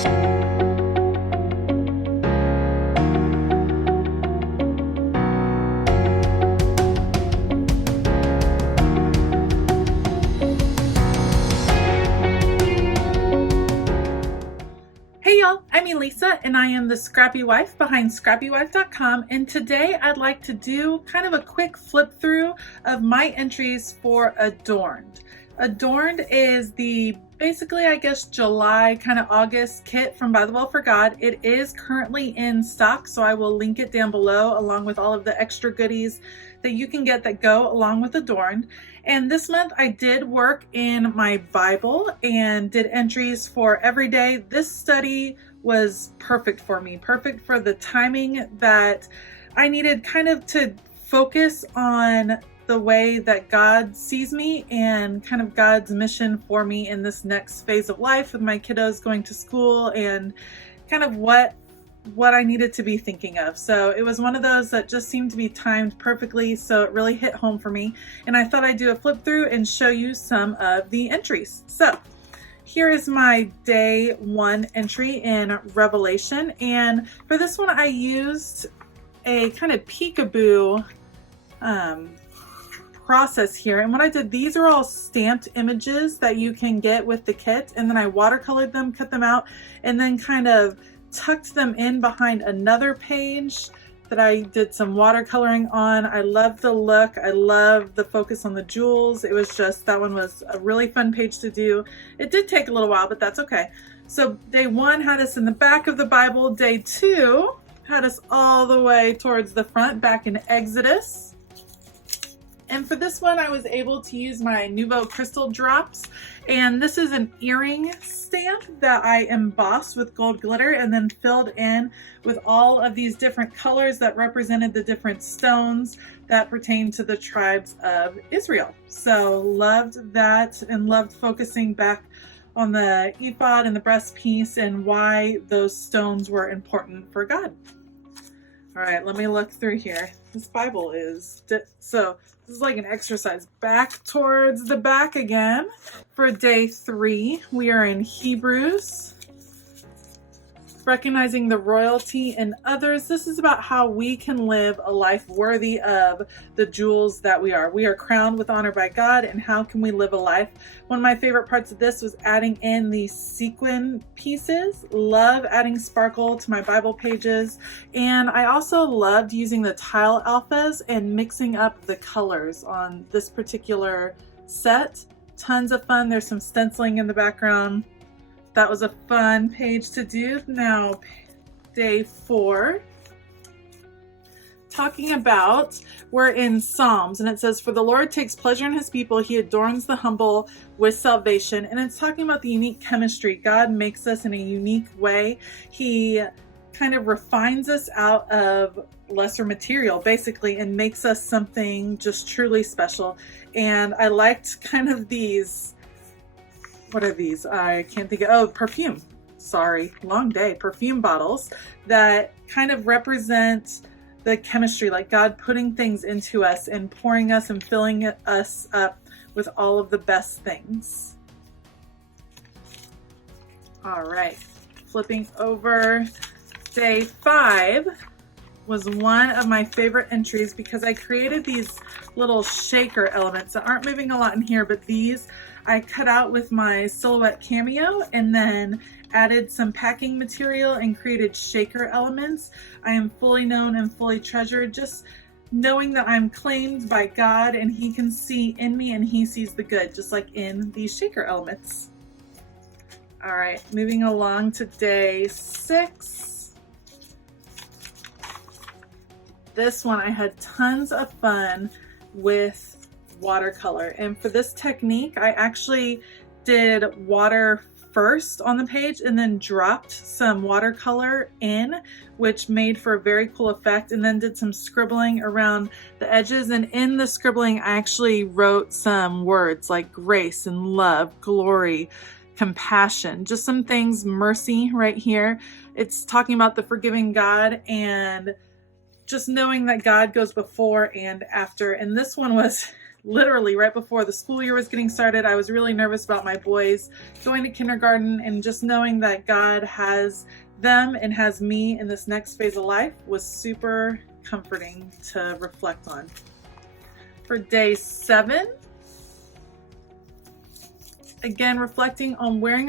Hey y'all, I'm Elisa and I am the Scrappy Wife behind scrappywife.com, and today I'd like to do kind of a quick flip through of my entries for Adorned. Adorned is the basically, I guess, July kind of August kit from By the Well for God. It is currently in stock, so I will link it down below along with all of the extra goodies that you can get that go along with Adorned. And this month I did work in my Bible and did entries for every day. This study was perfect for me, perfect for the timing that I needed kind of to focus on the way that God sees me and kind of God's mission for me in this next phase of life with my kiddos going to school and kind of what I needed to be thinking of. So it was one of those that just seemed to be timed perfectly, so it really hit home for me. And I thought I'd do a flip through and show you some of the entries. So here is my day one entry in Revelation. And for this one, I used a kind of peekaboo process here. And what I did, these are all stamped images that you can get with the kit. And then I watercolored them, cut them out, and then kind of tucked them in behind another page that I did some watercoloring on. I love the look. I love the focus on the jewels. It was just, that one was a really fun page to do. It did take a little while, but that's okay. So day one had us in the back of the Bible. Day two had us all the way towards the front, back in Exodus. And for this one, I was able to use my Nuvo crystal drops. And this is an earring stamp that I embossed with gold glitter and then filled in with all of these different colors that represented the different stones that pertain to the tribes of Israel. So loved that and loved focusing back on the ephod and the breastpiece and why those stones were important for God. All right, let me look through here. This Bible is, so this is like an exercise. Back towards the back again. For day three, we are in Hebrews. Recognizing the royalty in others. This is about how we can live a life worthy of the jewels that we are. We are crowned with honor by God, and how can we live a life? One of my favorite parts of this was adding in these sequin pieces. Love adding sparkle to my Bible pages. And I also loved using the tile alphas and mixing up the colors on this particular set. Tons of fun. There's some stenciling in the background. That was a fun page to do. Now, day four, talking about, we're in Psalms, and it says, "For the Lord takes pleasure in his people. He adorns the humble with salvation." And it's talking about the unique chemistry. God makes us in a unique way. He kind of refines us out of lesser material, basically, and makes us something just truly special. And I liked kind of these, what are these? I can't think of, oh, perfume. Sorry, long day. Perfume bottles that kind of represent the chemistry, like God putting things into us and pouring us and filling us up with all of the best things. All right, flipping over, day five was one of my favorite entries because I created these little shaker elements that aren't moving a lot in here, but these I cut out with my Silhouette Cameo and then added some packing material and created shaker elements. I am fully known and fully treasured, just knowing that I'm claimed by God and he can see in me and he sees the good, just like in these shaker elements. All right, moving along to day six. This one I had tons of fun with watercolor, and for this technique I actually did water first on the page and then dropped some watercolor in, which made for a very cool effect, and then did some scribbling around the edges. And in the scribbling I actually wrote some words like grace and love, glory, compassion, just some things, mercy right here. It's talking about the forgiving God and just knowing that God goes before and after. And this one was literally right before the school year was getting started. I was really nervous about my boys going to kindergarten, and just knowing that God has them and has me in this next phase of life was super comforting to reflect on. For day 7, again, reflecting on wearing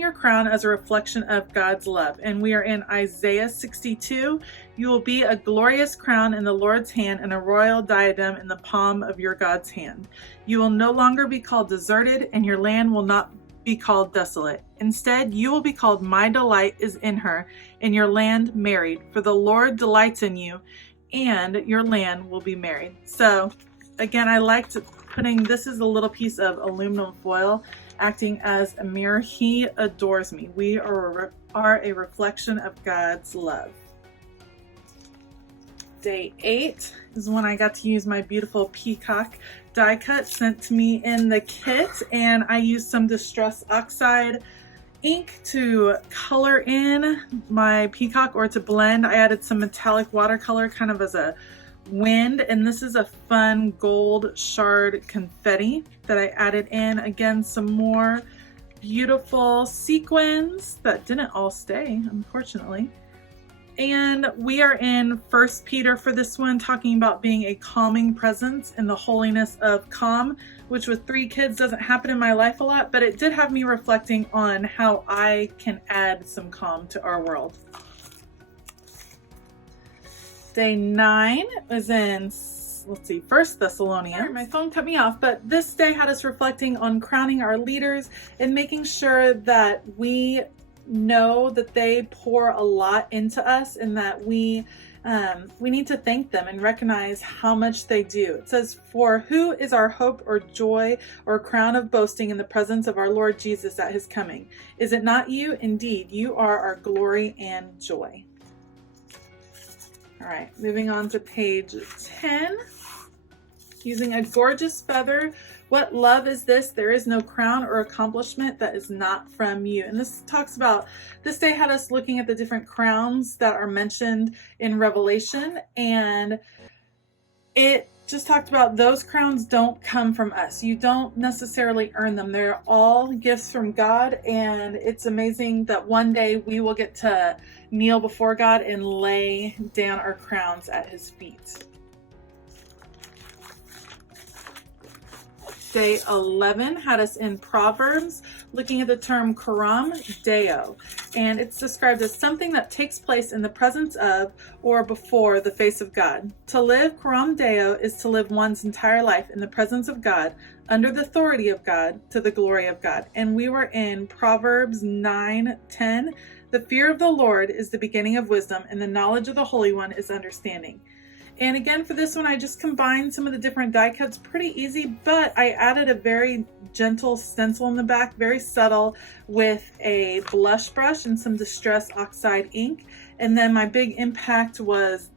your crown as a reflection of God's love. And we are in Isaiah 62. You will be a glorious crown in the Lord's hand and a royal diadem in the palm of your God's hand. You will no longer be called deserted, and your land will not be called desolate. Instead, you will be called My delight is in her, and your land married. For the Lord delights in you, and your land will be married. So again, I liked putting, this is a little piece of aluminum foil acting as a mirror. He adores me. We are a reflection of God's love. Day 8 is when I got to use my beautiful peacock die cut sent to me in the kit, and I used some Distress Oxide ink to color in my peacock, or to blend. I added some metallic watercolor kind of as a wind, and this is a fun gold shard confetti that I added in. Again, some more beautiful sequins that didn't all stay, unfortunately. And we are in 1 Peter for this one, talking about being a calming presence in the holiness of calm, which with 3 kids doesn't happen in my life a lot, but it did have me reflecting on how I can add some calm to our world. Day 9 was in, let's see, 1 Thesalonians. My phone cut me off, but this day had us reflecting on crowning our leaders and making sure that we know that they pour a lot into us, and that we need to thank them and recognize how much they do. It says, "For who is our hope or joy or crown of boasting in the presence of our Lord Jesus at his coming? Is it not you? Indeed, you are our glory and joy." All right, moving on to page 10. Using a gorgeous feather. What love is this? There is no crown or accomplishment that is not from you. And this talks about, this day had us looking at the different crowns that are mentioned in Revelation, and it just talked about those crowns don't come from us. You don't necessarily earn them. They're all gifts from God, and it's amazing that one day we will get to kneel before God and lay down our crowns at his feet. Day 11 had us in Proverbs, looking at the term coram deo, and it's described as something that takes place in the presence of or before the face of God. To live coram deo is to live one's entire life in the presence of God, under the authority of God, to the glory of God. And we were in Proverbs 9:10. The fear of the Lord is the beginning of wisdom, and the knowledge of the Holy One is understanding. And again, for this one, I just combined some of the different die cuts, pretty easy, but I added a very gentle stencil in the back, very subtle, with a blush brush and some Distress Oxide ink. And then my big impact was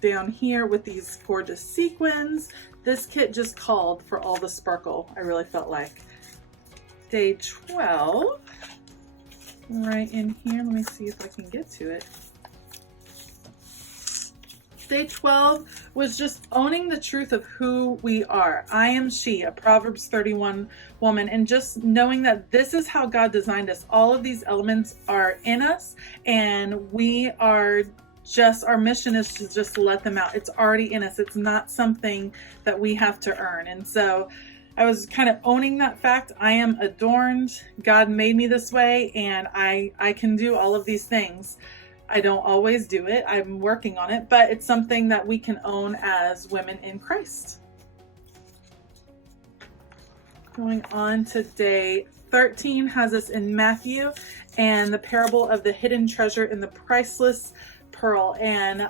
down here with these gorgeous sequins. This kit just called for all the sparkle, I really felt like. Day 12, right in here, let me see if I can get to it. Day 12 was just owning the truth of who we are. I am she, a Proverbs 31 woman, and just knowing that this is how God designed us. All of these elements are in us, and we are just, our mission is to just let them out. It's already in us. It's not something that we have to earn. And so I was kind of owning that fact. I am adorned. God made me this way, and I can do all of these things. I don't always do it. I'm working on it, but it's something that we can own as women in Christ. Going on to day 13 has us in Matthew and the parable of the hidden treasure and the priceless pearl. And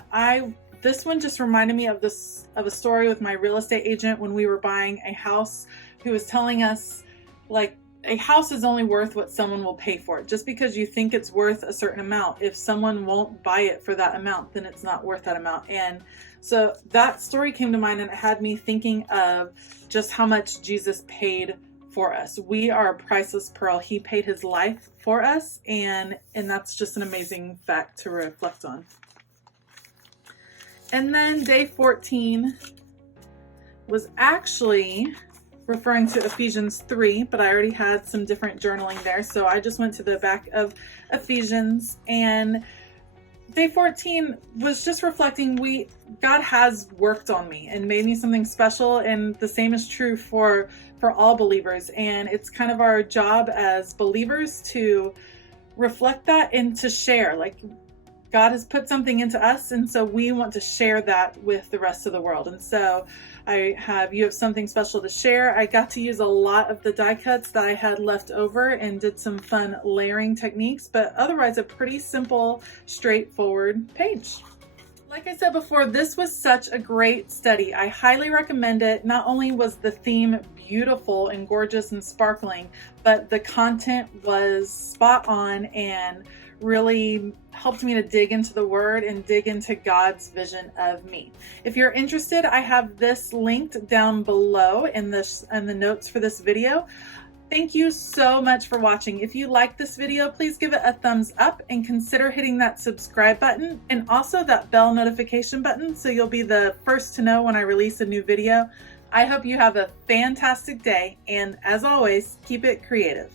this one just reminded me of a story with my real estate agent when we were buying a house, who was telling us, like, a house is only worth what someone will pay for it. Just because you think it's worth a certain amount, if someone won't buy it for that amount, then it's not worth that amount. And so that story came to mind, and it had me thinking of just how much Jesus paid for us. We are a priceless pearl. He paid his life for us, and that's just an amazing fact to reflect on. And then day 14 was actually referring to Ephesians 3, but I already had some different journaling there. So I just went to the back of Ephesians, and day 14 was just reflecting God has worked on me and made me something special, and the same is true for all believers. And it's kind of our job as believers to reflect that and to share. Like, God has put something into us, and so we want to share that with the rest of the world. And so you have something special to share. I got to use a lot of the die cuts that I had left over and did some fun layering techniques, but otherwise a pretty simple, straightforward page. Like I said before, this was such a great study. I highly recommend it. Not only was the theme beautiful and gorgeous and sparkling, but the content was spot on and really helped me to dig into the Word and dig into God's vision of me. If you're interested, I have this linked down below in the notes for this video. Thank you so much for watching. If you like this video, please give it a thumbs up and consider hitting that subscribe button and also that bell notification button so you'll be the first to know when I release a new video. I hope you have a fantastic day, and as always, keep it creative.